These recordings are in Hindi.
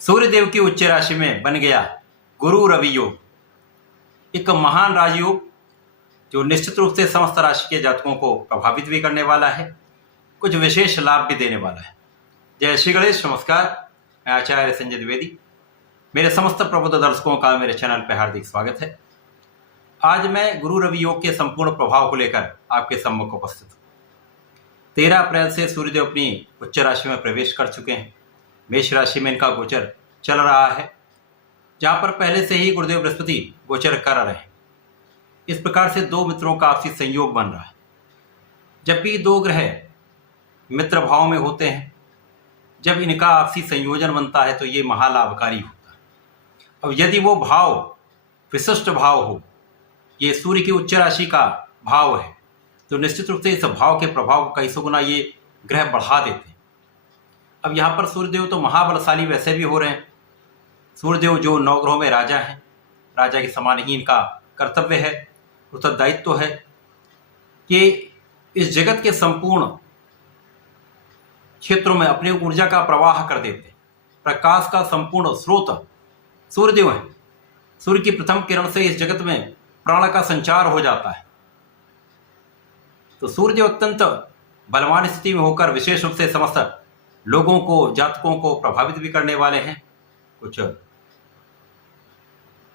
सूर्यदेव की उच्च राशि में बन गया गुरु रवि योग, एक महान राजयोग जो निश्चित रूप से समस्त राशि के जातकों को प्रभावित भी करने वाला है, कुछ विशेष लाभ भी देने वाला है। जय श्री गणेश। नमस्कार, मैं आचार्य संजय द्विवेदी। मेरे समस्त प्रबुद्ध दर्शकों का मेरे चैनल पर हार्दिक स्वागत है। आज मैं गुरु रवि योग के संपूर्ण प्रभाव को लेकर आपके सम्मुख उपस्थित हूँ। 13 अप्रैल से सूर्यदेव अपनी उच्च राशि में प्रवेश कर चुके हैं। मेष राशि में इनका गोचर चल रहा है, जहां पर पहले से ही गुरुदेव बृहस्पति गोचर कर रहे हैं। इस प्रकार से दो मित्रों का आपसी संयोग बन रहा है। जब भी दो ग्रह मित्र भाव में होते हैं, जब इनका आपसी संयोजन बनता है तो ये महालाभकारी होता है। अब यदि वो भाव विशिष्ट भाव हो, ये सूर्य की उच्च राशि का भाव है, तो निश्चित रूप से इस भाव के प्रभाव को कई सौ गुना ये ग्रह बढ़ा देते हैं। अब यहाँ पर सूर्यदेव तो महाबलशाली वैसे भी हो रहे हैं। सूर्यदेव जो 9 ग्रहों में राजा हैं, राजा के समान ही इनका कर्तव्य है, उत्तरदायित्व है कि इस जगत के संपूर्ण क्षेत्रों में अपनी ऊर्जा का प्रवाह कर देते हैं। प्रकाश का संपूर्ण स्रोत सूर्यदेव है। सूर्य की प्रथम किरण से इस जगत में प्राण का संचार हो जाता है। तो सूर्यदेव अत्यंत बलवान स्थिति में होकर विशेष रूप से समस्त लोगों को, जातकों को प्रभावित भी करने वाले हैं, कुछ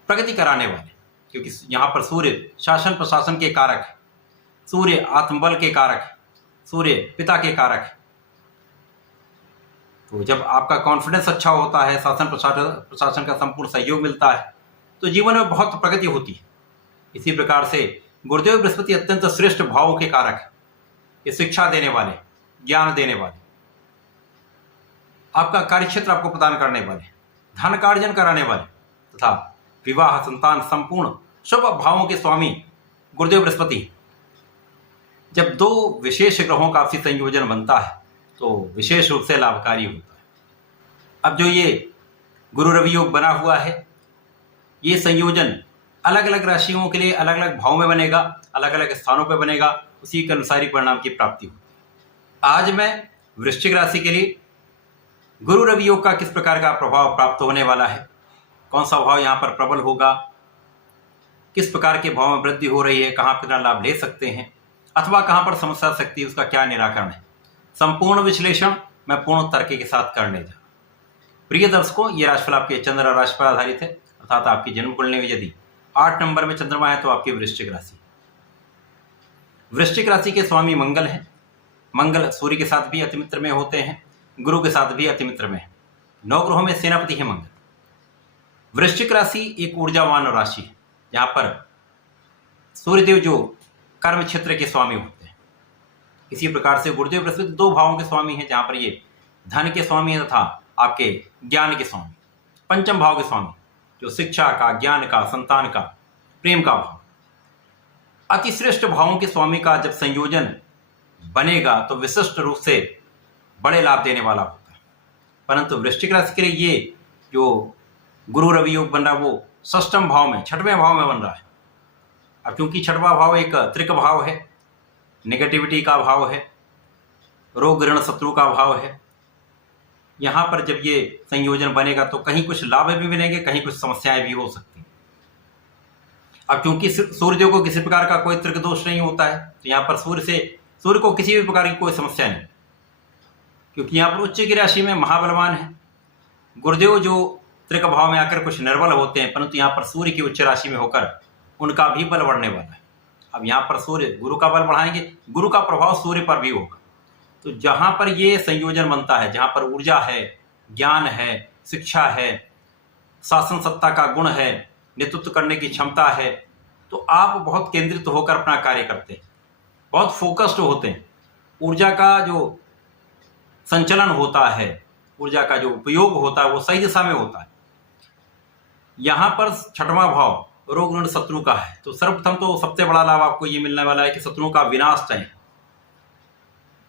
प्रगति कराने वाले, क्योंकि यहाँ पर सूर्य शासन प्रशासन के कारक है, सूर्य आत्मबल के कारक है, सूर्य पिता के कारक है। तो जब आपका कॉन्फिडेंस अच्छा होता है, शासन प्रशासन का संपूर्ण सहयोग मिलता है, तो जीवन में बहुत प्रगति होती है। इसी प्रकार से गुरुदेव बृहस्पति अत्यंत श्रेष्ठ भावों के कारक है। ये शिक्षा देने वाले, ज्ञान देने वाले, आपका कार्यक्षेत्र आपको प्रदान करने वाले, धन कार्जन कराने वाले तथा विवाह, संतान, संपूर्ण शुभ भावों के स्वामी गुरुदेव बृहस्पति। जब दो विशेष ग्रहों का आपसी संयोजन बनता है तो विशेष रूप से लाभकारी होता है। अब जो ये गुरु रवि योग बना हुआ है, ये संयोजन अलग अलग राशियों के लिए अलग अलग भाव में बनेगा, अलग अलग स्थानों पर बनेगा, उसी के अनुसार ही परिणाम की प्राप्ति होती है। आज मैं वृश्चिक राशि के लिए गुरु रवि योग का किस प्रकार का प्रभाव प्राप्त होने वाला है, कौन सा भाव यहाँ पर प्रबल होगा, किस प्रकार के भाव में वृद्धि हो रही है, कहाँ कितना लाभ ले सकते हैं अथवा कहाँ पर समस्या आ सकती है, उसका क्या निराकरण है, संपूर्ण विश्लेषण मैं पूर्ण तर्क के साथ करने जा रहा हूं। प्रिय दर्शकों, ये राशिफल आपके चंद्र राशि पर आधारित है, अर्थात आपकी जन्म कुंडली में यदि 8 नंबर में चंद्रमा है तो आपकी वृश्चिक राशि। वृश्चिक राशि के स्वामी मंगल हैं। मंगल सूर्य के साथ भी अतिमित्र में होते हैं, गुरु के साथ भी अतिमित्र में है। 9 ग्रहों में सेनापति है मंगल। वृश्चिक राशि एक ऊर्जावान राशि है, जहां पर सूर्यदेव जो कर्म क्षेत्र के स्वामी होते हैं। इसी प्रकार से गुरुदेव बृहस्पति 2 भावों के स्वामी हैं, जहां पर ये धन के स्वामी है तथा आपके ज्ञान के स्वामी, पंचम भाव के स्वामी, जो शिक्षा का, ज्ञान का, संतान का, प्रेम का भाव। अतिश्रेष्ठ भावों के स्वामी का जब संयोजन बनेगा तो विशिष्ट रूप से बड़े लाभ देने वाला होता है। परंतु वृश्चिक राशि के लिए ये जो गुरु रवि योग बन रहा है वो षष्ठम भाव में, 6वें भाव में बन रहा है। अब क्योंकि 6वां भाव एक त्रिक भाव है, नेगेटिविटी का भाव है, रोग ऋण शत्रु का भाव है, यहाँ पर जब ये संयोजन बनेगा तो कहीं कुछ लाभ भी मिलेंगे, कहीं कुछ समस्याएं भी हो सकती हैं। अब क्योंकि सूर्यदेव को किसी प्रकार का कोई त्रिक दोष नहीं होता है, तो यहाँ पर सूर्य को किसी भी प्रकार की कोई समस्या नहीं, क्योंकि यहाँ पर उच्च की राशि में महाबलवान है। गुरुदेव जो त्रिक भाव में आकर कुछ निर्बल होते हैं, परंतु यहाँ पर सूर्य की उच्च राशि में होकर उनका भी बल बढ़ने वाला है। अब यहाँ पर सूर्य गुरु का बल बढ़ाएंगे, गुरु का प्रभाव सूर्य पर भी होगा। तो जहाँ पर ये संयोजन बनता है, जहाँ पर ऊर्जा है, ज्ञान है, शिक्षा है, शासन सत्ता का गुण है, नेतृत्व करने की क्षमता है, तो आप बहुत केंद्रित होकर अपना कार्य करते हैं, बहुत फोकस्ड होते हैं। ऊर्जा का जो संचलन होता है, ऊर्जा का जो उपयोग होता है वो सही दिशा में होता है। यहाँ पर 6वां भाव रोग ऋण शत्रु का है, तो सर्वप्रथम तो सबसे बड़ा लाभ आपको ये मिलने वाला है कि शत्रुओं का विनाश चाहिए।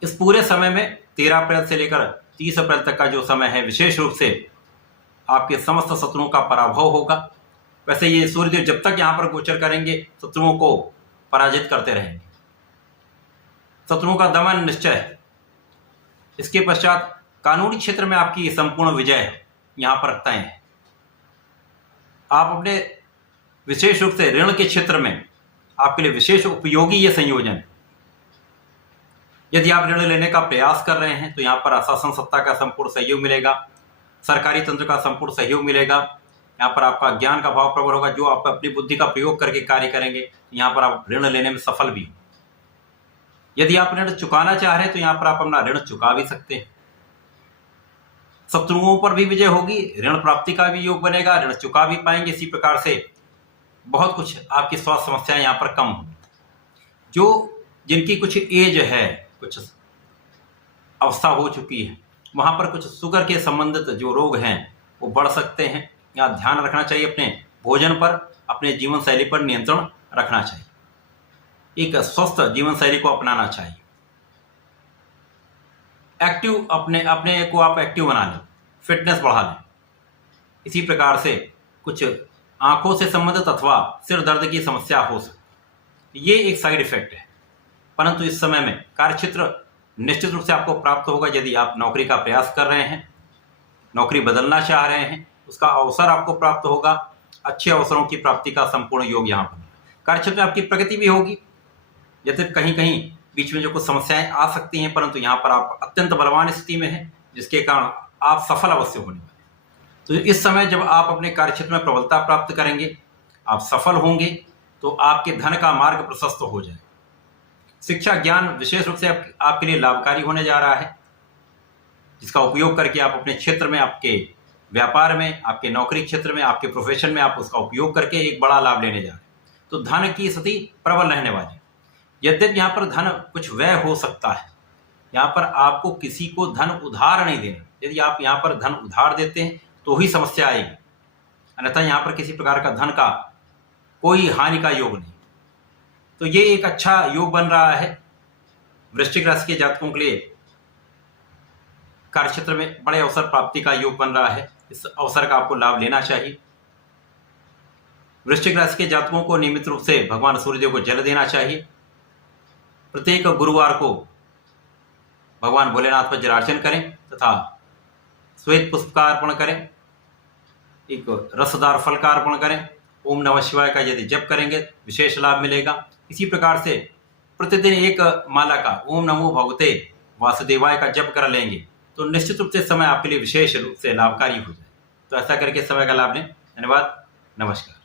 इस पूरे समय में 13 अप्रैल से लेकर 30 अप्रैल तक का जो समय है, विशेष रूप से आपके समस्त शत्रुओं का पराभव होगा। वैसे ये सूर्यदेव जब तक यहाँ पर गोचर करेंगे, शत्रुओं को पराजित करते रहेंगे, शत्रुओं का दमन निश्चय है। इसके पश्चात कानूनी क्षेत्र में आपकी संपूर्ण विजय है। यहाँ पर तय है। आप अपने विशेष रूप से ऋण के क्षेत्र में आपके लिए विशेष उपयोगी ये संयोजन है। यदि आप ऋण लेने का प्रयास कर रहे हैं तो यहाँ पर शासन सत्ता का संपूर्ण सहयोग मिलेगा, सरकारी तंत्र का संपूर्ण सहयोग मिलेगा। यहाँ पर आपका ज्ञान का भाव प्रबल होगा, जो आप अपनी बुद्धि का प्रयोग करके कार्य करेंगे, यहाँ पर आप ऋण लेने में सफल भी हो। यदि आप ऋण चुकाना चाह रहे हैं तो यहाँ पर आप अपना ऋण चुका भी सकते हैं। शत्रुओं पर भी विजय होगी, ऋण प्राप्ति का भी योग बनेगा, ऋण चुका भी पाएंगे। इसी प्रकार से बहुत कुछ आपकी स्वास्थ्य समस्याएं यहाँ पर कम होंगी। जो जिनकी कुछ एज है, कुछ अवस्था हो चुकी है, वहाँ पर कुछ शुगर के संबंधित जो रोग हैं वो बढ़ सकते हैं। यहाँ ध्यान रखना चाहिए, अपने भोजन पर, अपने जीवन शैली पर नियंत्रण रखना चाहिए, एक स्वस्थ जीवन शैली को अपनाना चाहिए। एक्टिव अपने को आप एक्टिव बना लें, फिटनेस बढ़ा लें। इसी प्रकार से कुछ आंखों से संबंधित अथवा सिर दर्द की समस्या हो सकती है, ये एक साइड इफेक्ट है। परंतु इस समय में कार्यक्षेत्र निश्चित रूप से आपको प्राप्त होगा। यदि आप नौकरी का प्रयास कर रहे हैं, नौकरी बदलना चाह रहे हैं, उसका अवसर आपको प्राप्त होगा। अच्छे अवसरों की प्राप्ति का संपूर्ण योग यहाँ पर। कार्यक्षेत्र में आपकी प्रगति भी होगी। यदि कहीं कहीं बीच में जो कुछ समस्याएं आ सकती हैं, परंतु यहाँ पर आप अत्यंत बलवान स्थिति में हैं, जिसके कारण आप सफल अवश्य होने वाले। तो इस समय जब आप अपने कार्यक्षेत्र में प्रबलता प्राप्त करेंगे, आप सफल होंगे, तो आपके धन का मार्ग प्रशस्त हो जाए। शिक्षा ज्ञान विशेष रूप से आपके लिए लाभकारी होने जा रहा है, जिसका उपयोग करके आप अपने क्षेत्र में, आपके व्यापार में, आपके नौकरी क्षेत्र में, आपके प्रोफेशन में आप उसका उपयोग करके एक बड़ा लाभ लेने जा रहे हैं। तो धन की स्थिति प्रबल रहने वाली। यद्यपि यहाँ पर धन कुछ व्यय हो सकता है, यहाँ पर आपको किसी को धन उधार नहीं देना। यदि आप यहाँ पर धन उधार देते हैं तो ही समस्या आएगी, अन्यथा यहाँ पर किसी प्रकार का धन का कोई हानि का योग नहीं। तो ये एक अच्छा योग बन रहा है वृश्चिक राशि के जातकों के लिए। कार्यक्षेत्र में बड़े अवसर प्राप्ति का योग बन रहा है, इस अवसर का आपको लाभ लेना चाहिए। वृश्चिक राशि के जातकों को नियमित रूप से भगवान सूर्यदेव को जल देना चाहिए। प्रत्येक गुरुवार को भगवान भोलेनाथ पर जलार्चन करें तथा श्वेत पुष्प का अर्पण करें, एक रसदार फल का अर्पण करें। ओम नमः शिवाय का यदि जप करेंगे विशेष लाभ मिलेगा। इसी प्रकार से प्रतिदिन एक माला का ओम नमो भगवते वासुदेवाय का जप कर लेंगे तो निश्चित रूप से समय आपके लिए विशेष रूप से लाभकारी हो जाए। तो ऐसा करके समय का लाभ लें। धन्यवाद, नमस्कार।